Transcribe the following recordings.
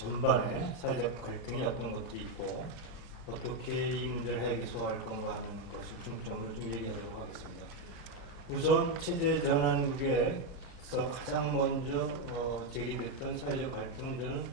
전반에 사회적 갈등이 어떤 것도 있고 어떻게 이 문제를 해소할 건가 하는 것을 중점으로 좀 얘기하도록 하겠습니다. 우선 체제 전환국에서 가장 먼저 제기됐던 사회적 갈등은 저는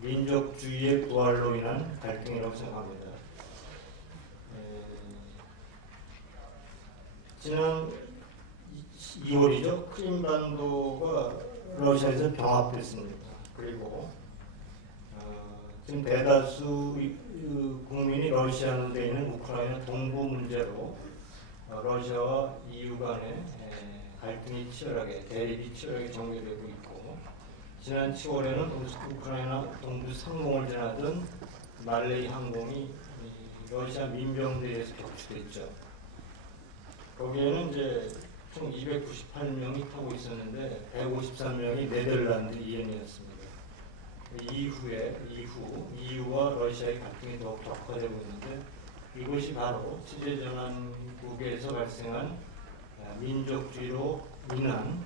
민족주의의 부활로 인한 갈등이라고 생각합니다. 지난 2월이죠. 크림반도가 러시아에서 병합됐습니다. 그리고 지금 대다수 국민이 러시아에 있는 우크라이나 동부 문제로 러시아와 EU 간의 갈등이 치열하게, 대립이 치열하게 전개되고 있고, 지난 10월에는 우크라이나 동부 상공을 지나던 말레이 항공이 러시아 민병대에 의해서 격추됐죠. 거기에는 이제 총 298명이 타고 있었는데 153명이 네덜란드 이엔이었습니다. 이후 EU와 러시아의 갈등이 더욱 격화되고 있는데, 이것이 바로 체제전환국에서 발생한 민족주의로 인한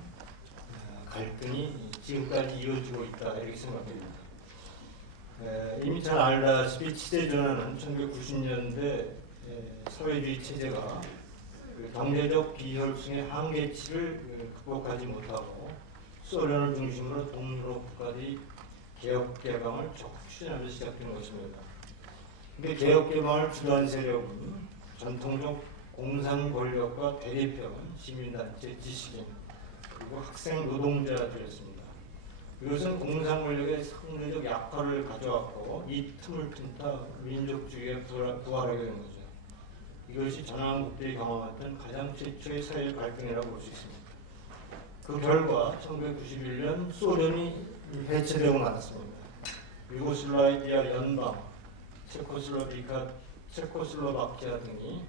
갈등이 지금까지 이어지고 있다, 이렇게 생각합니다. 이미 잘 알다시피 체제전환은 1990년대 사회주의 체제가 경제적 비혈충의 한계치를 극복하지 못하고 소련을 중심으로 동유럽 국가들이 개혁 개방을 적극 추진하면서 시작된 것입니다. 근데 개혁 개방을 주도한 세력은 전통적 공산 권력과 대립형은 시민단체, 지식인, 그리고 학생 노동자들이었습니다. 이것은 공산 권력의 상대적 약화를 가져왔고 이 틈을 틈타 민족주의에 부활하게 된 거죠. 이것이 전환국들이 경험했던 가장 최초의 사회적 갈등이라고 볼 수 있습니다. 그 결과 1991년 소련이 해체되고 말았습니다. 유고슬라비아 연방, 체코슬로바키아 등이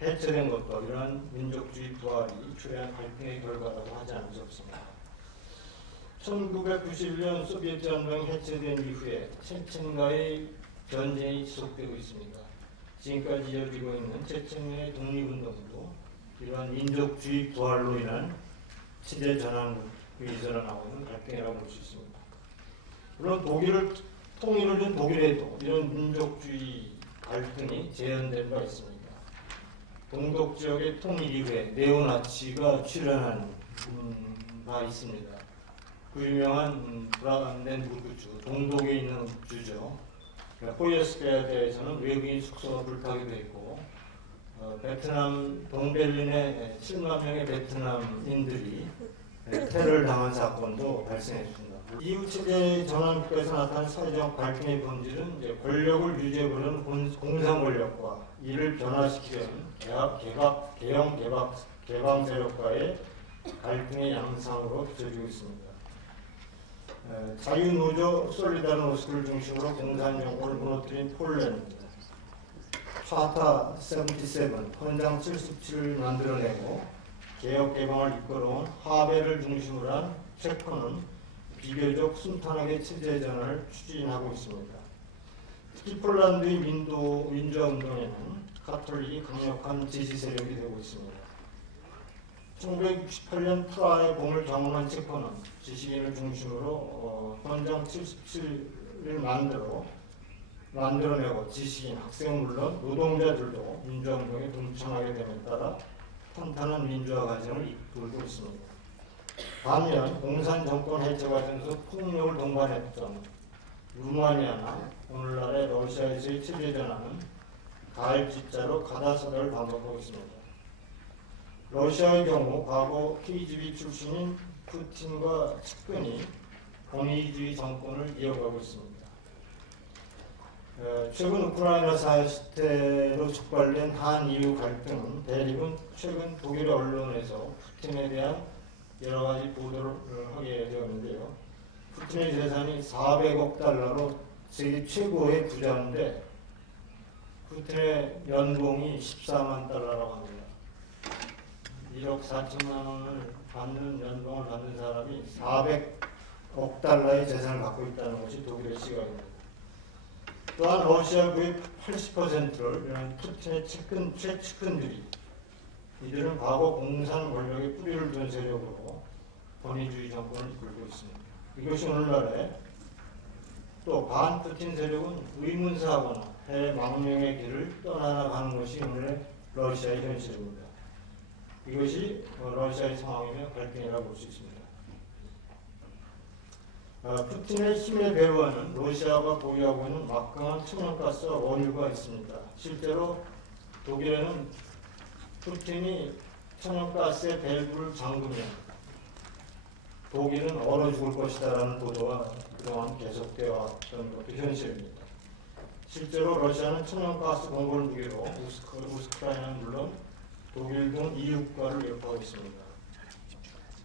해체된 것도 이러한 민족주의 부활이 초래한 갈등의 결과라고 하지 않을 수 없습니다. 1991년 소비에트 연방이 해체된 이후에 체첸과의 전쟁이 지속되고 있습니다. 지금까지 이어지고 있는 체첸의 독립운동도 이러한 민족주의 부활로 인한 체제 전환국에서 나오고 있는 갈등이라고 볼 수 있습니다. 물론 통일을 준 독일에도 이런 민족주의 갈등이 재현된 바 있습니다. 동독 지역의 통일 이후에 네오나치가 출현한 바 있습니다. 그 유명한 브라덴부르크주, 동독에 있는 주죠. 호이어스베르에서는 외국인 숙소가 불타기도 했고, 베트남 동베를린에 7만 명의 베트남인들이 테러를 당한 사건도 발생했습니다. 이후 체제 전환국에서 나타난 사회적 갈등의 본질은 이제 권력을 유지해보려는 공산 권력과 이를 변화시키려는 개방 세력과의 갈등의 양상으로 비춰지고 있습니다. 자유노조 솔리다르노스크를 중심으로 공산 정권을 무너뜨린 폴란드, 차타 77, 헌장 77을 만들어내고 개혁 개방을 이끌어온 하벨을 중심으로 한 체코는 비교적 순탄하게 체제 전환을 추진하고 있습니다. 특히 폴란드의 민주화 운동에는 가톨릭이 강력한 지지 세력이 되고 있습니다. 1968년 프라하의 봄을 경험한 체코는 지식인을 중심으로 헌장 77을 만들어내고 지식인, 학생은 물론 노동자들도 민주화운동에 동참하게 됨에 따라 탄탄한 민주화 과정을 이끌고 있습니다. 반면 공산 정권 해체 과정에서 폭력을 동반했던 루마니아나 오늘날의 러시아에서의 체제 전환은 가을짓자로 가다서다를 반복하고 있습니다. 러시아의 경우 과거 KGB 출신인 푸틴과 측근이 권위주의 정권을 이어가고 있습니다. 최근 우크라이나 사태로 촉발된 한EU 갈등, 대립은 최근 독일의 언론에서 푸틴에 대한 여러 가지 보도를 하게 되었는데요. 푸틴의 재산이 400억 달러로 세계 최고의 부자인데 푸틴의 연봉이 14만 달러라고 합니다. 1억 4천만 원을 받는 연봉을 받는 사람이 400억 달러의 재산을 갖고 있다는 것이 독일의 시각입니다. 또한 러시아의 80%를 이런 푸틴의 최측근들이 이들은 과거 공산 권력의 뿌리를 둔 세력으로 권위주의 정권을 이끌고 있습니다. 이것이 오늘날의 또 반푸틴 세력은 의문사하거나 해외 망명의 길을 떠나가는 것이 오늘의 러시아의 현실입니다. 이것이 러시아의 상황이며 갈등이라고 볼 수 있습니다. 푸틴의 힘의 배후에는 러시아가 보유하고 있는 막강한 천연가스와 원유가 있습니다. 실제로 독일에는 푸틴이 천연가스의 밸브를 잠그면 독일은 얼어 죽을 것이다라는 보도가 그동안 계속되어 왔던 것도 현실입니다. 실제로 러시아는 천연가스 공급을 무기로 우크라이나는 물론 독일 등 EU 국가를 위협하고 있습니다.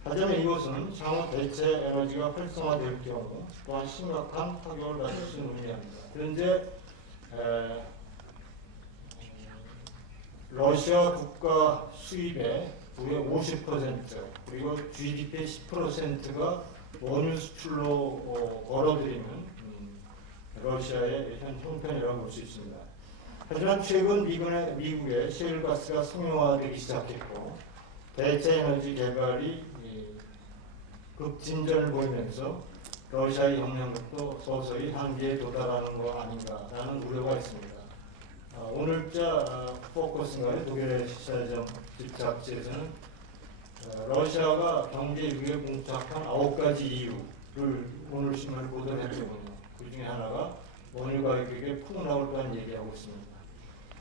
하지만 이것은 향후 대체 에너지가 활성화될 경우 또한 심각한 타격을 받을 수 있는 의미합니다. 현재 러시아 국가 수입의 무려 50% 그리고 GDP의 10%가 원유 수출로 벌어들이는 러시아의 현 형편이라고 볼 수 있습니다. 하지만 최근 미국의 셰일가스가 상용화되기 시작했고 대체 에너지 개발이 급진전을 보이면서 러시아의 영향력도 서서히 한계에 도달하는 거 아닌가라는 우려가 있습니다. 오늘자 포커스인가요? 독일의 시사점 집착지에서는 러시아가 경제 위기에 봉착한 9가지 이유를 오늘 신문을 보도했더군요. 그 중에 하나가 원유 가격의 폭락을 또한 얘기하고 있습니다.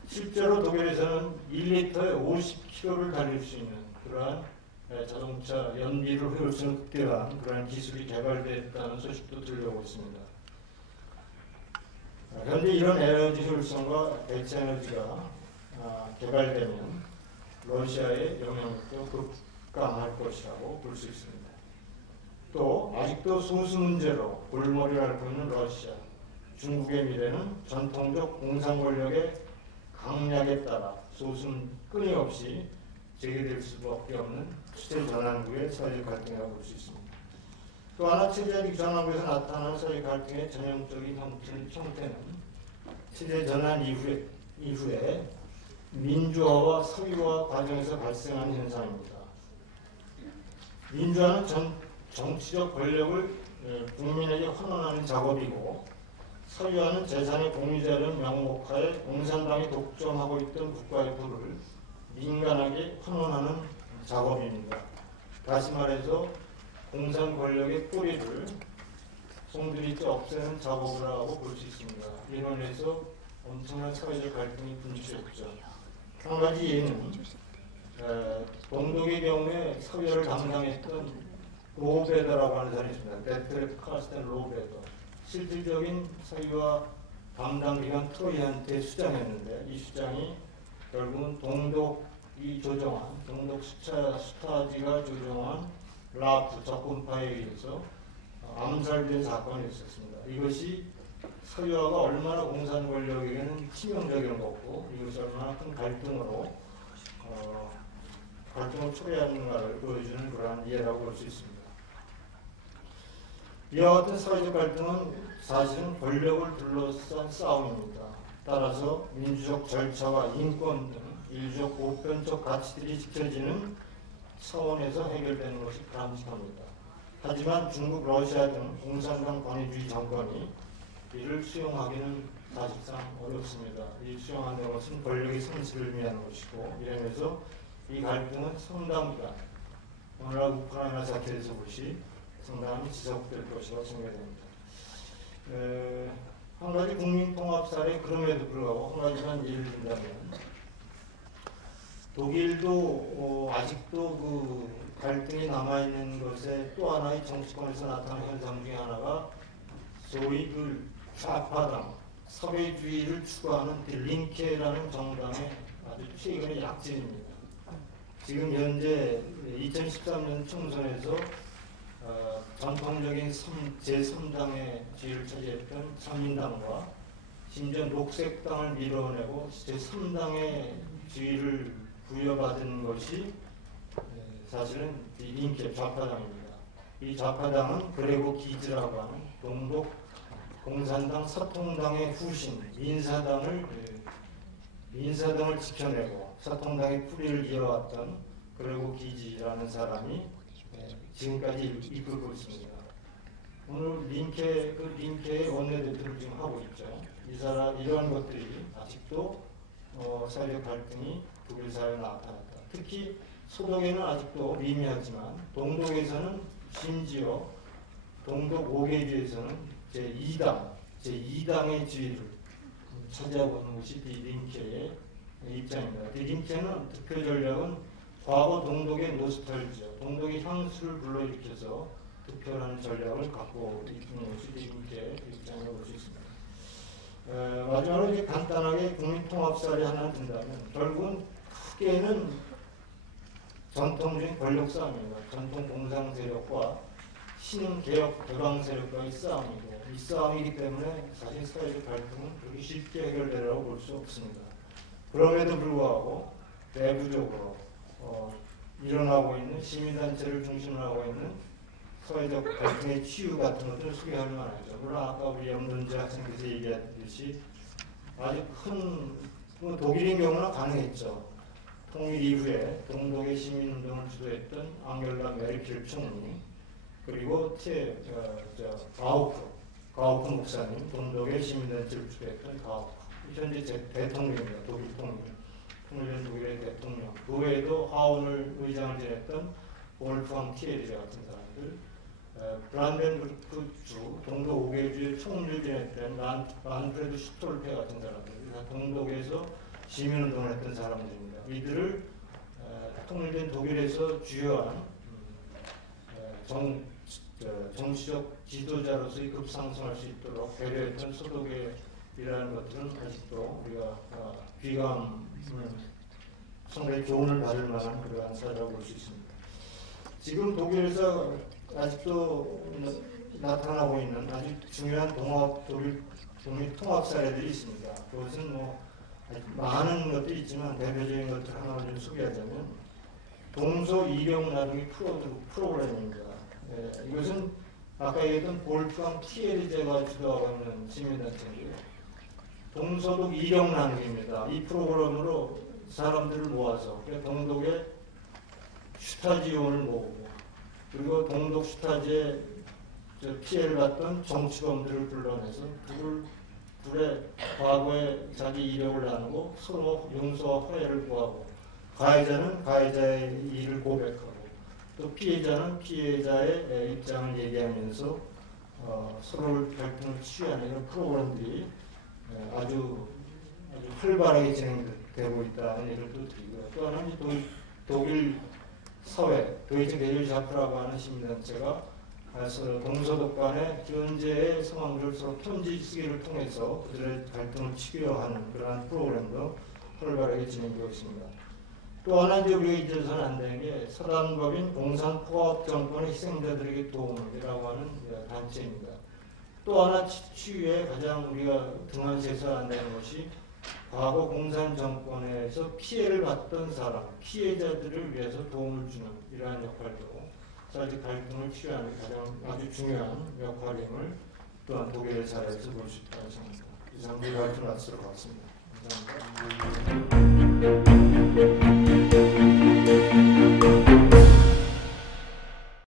실제로 독일에서는 1리터에 50km를 달릴 수 있는 그러한 자동차 연비를 효율성을 극대화한 그러한 기술이 개발됐다는 소식도 들려오고 있습니다. 현재 이런 에너지 효율성과 대체 에너지가 개발되면 러시아의 영향력도 급감할 것이라고 볼 수 있습니다. 또 아직도 소수 문제로 골머리를 앓고 있는 러시아, 중국의 미래는 전통적 공산 권력의 강약에 따라 소수는 끊임없이 제기될 수밖에 없는 체제 전환구의 사회적 갈등이라고 볼 수 있습니다. 또 하나 체제적 전환구에서 나타나는 사회적 갈등의 전형적인 형태는 체제 전환 이후에 민주화와 사회화 과정에서 발생하는 현상입니다. 민주화는 정치적 권력을 국민에게 환원하는 작업이고 사회화는 재산의 공유자라는 명목하에 공산당이 독점하고 있던 국가의 부를 민간하게 환원하는 작업입니다. 다시 말해서 공산 권력의 뿌리를 송두리째 없애는 작업이라고 볼 수 있습니다. 이로 인해서 엄청난 사회적 갈등이 분출했죠. 한 가지 예는 동독의 경우에 사회를 담당했던 로베더라고 하는 사람이 있습니다. 베트레 카스텐 로베더. 실질적인 사회와 담당 기관 트로이한테 수장했는데 이 수장이 결국은 동독이 조정한 동독 스타지가 조정한 라프 적군파에 의해서 암살된 사건이 있었습니다. 이것이 사회화가 얼마나 공산 권력에게는 치명적인 거고 이것이 얼마나 큰 갈등을 초래하는가를 보여주는 그러한 예라고 볼 수 있습니다. 이와 같은 사회적 갈등은 사실은 권력을 둘러싼 싸움입니다. 따라서 민주적 절차와 인권 등 인류적 보편적 가치들이 지켜지는 차원에서 해결되는 것이 바람직합니다. 하지만 중국, 러시아 등 공산당 권위주의 정권이 이를 수용하기는 사실상 어렵습니다. 이 수용하는 것은 권력의 상실을 의미하는 것이고 이러면서 이 갈등은 상당 기간 오늘날 우크라이나 사태에서 보시 상당히 지속될 것이라고 생각됩니다. 한 가지 국민통합 사례 그럼에도 불구하고 한 가지만 예를 든다면 독일도 아직도 그 갈등이 남아있는 것에 또 하나의 정치권에서 나타나는 현상 중에 하나가 소위 그 좌파당 사회주의를 추구하는 링케라는 정당의 아주 최근의 약진입니다. 지금 현재 2013년 총선에서 전통적인 제3당의 지위를 차지했던 자민당과 심지어 녹색당을 밀어내고 제3당의 지위를 부여받은 것이 사실은 링케 좌파당입니다. 이 좌파당은 그레고 기즈라고 하는 동독 공산당 사통당의 후신 민사당을 지켜내고 사통당의 뿌리를 이어왔던 그레고 기지라는 사람이 지금까지 이끌고 있습니다. 오늘 링케의 원내대표를 지금 하고 있죠. 이러한 것들이 아직도 사회적 갈등이 독일 사회에 나타났다. 특히 소독에는 아직도 미미하지만 동독에서는 심지어 동독 5개주에서는 제2당의 지위를 차지하고 있는 것이 링케의 입장입니다. 링케는 득표 전략은 과거 동독의 노스탈지아, 동독의 향수를 불러일으켜서 득표하는 전략을 갖고 있는 것이 링케의 입장이라고 볼 수 있습니다. 마지막으로 이제 간단하게 국민통합사를 하나 든다면 결국은 크게는 전통적인 권력 싸움입니다. 전통 공상 세력과 신개혁 개방 세력과의 싸움이고, 이 싸움이기 때문에 사실 사회적 갈등은 그렇게 쉽게 해결되라고 볼 수 없습니다. 그럼에도 불구하고 내부적으로 일어나고 있는 시민단체를 중심으로 하고 있는 사회적 갈등의 치유 같은 것들을 소개할 만하죠. 물론 아까 우리 염론재 학생께서 얘기했듯이 아주 큰 독일인 경우는 가능했죠. 통일 이후에 동독의 시민운동을 주도했던 앙겔라 메르켈 총리, 그리고 가우프 목사님, 동독의 시민단체를 주도했던 가우프, 현재 대통령입니다. 독일 통일된 독일의 대통령. 그 외에도 하원을 의장을 지냈던 볼프강 티에리제 같은 사람들, 브란덴부르크 주 동독 5개주의 총리를 지냈던 만프레드 슈톨페 같은 사람들, 동독에서 시민운동을 했던 사람들입니다. 이들을 통일된 독일에서 주요한 정치적 지도자로서의 급상승할 수 있도록 배려했던 소독이라는 것들은 아직도 우리가 귀감을 상당히 교훈을 받을 만한 그러한 사례라고 볼 수 있습니다. 지금 독일에서 아직도 나타나고 있는 아주 중요한 독일 통합 사례들이 있습니다. 그것은 많은 것들이 있지만 대표적인 것들 하나를 좀 소개하자면 동서 이력 나누기 프로그램입니다. 이것은 아까 얘기했던 볼프강 티에리제가 주도하고 있는 시민단체인데요. 동서독 이력 나누기입니다. 이 프로그램으로 사람들을 모아서 동독의 슈타지온을 모으고, 그리고 동독 슈타지에 피해를 받던 정치범들을 불러내서 둘의 과거에 자기 이력을 나누고 서로 용서와 화해를 구하고, 가해자는 가해자의 일을 고백하고, 또 피해자는 피해자의 입장을 얘기하면서 서로를 갈등을 치유하는 이런 프로그램들이 아주 활발하게 진행되고 있다는 얘기를 또 드리고요. 또 하나는 독일 사회, 도이체 게르샤프라고 하는 시민단체가 동서독 간의 현재의 상황들을 서로 편지 쓰기를 통해서 그들의 갈등을 치유하는 그러한 프로그램도 활발하게 진행되고 있습니다. 또 하나 이제 우리가 잊어서는 안 되는 게 사단법인 공산포압 정권의 희생자들에게 도움이라고 하는 단체입니다. 또 하나 치유에 가장 우리가 등한시해서 안 되는 것이 과거 공산 정권에서 피해를 받던 사람, 피해자들을 위해서 도움을 주는 이러한 역할도 사회적 갈등을 치유하는 가장 아주 중요한 역할임을 또한 독일의 사례에서 볼 수 있다고 생각합니다. 이상 두 가지 말씀을 드렸습니다. 감사합니다.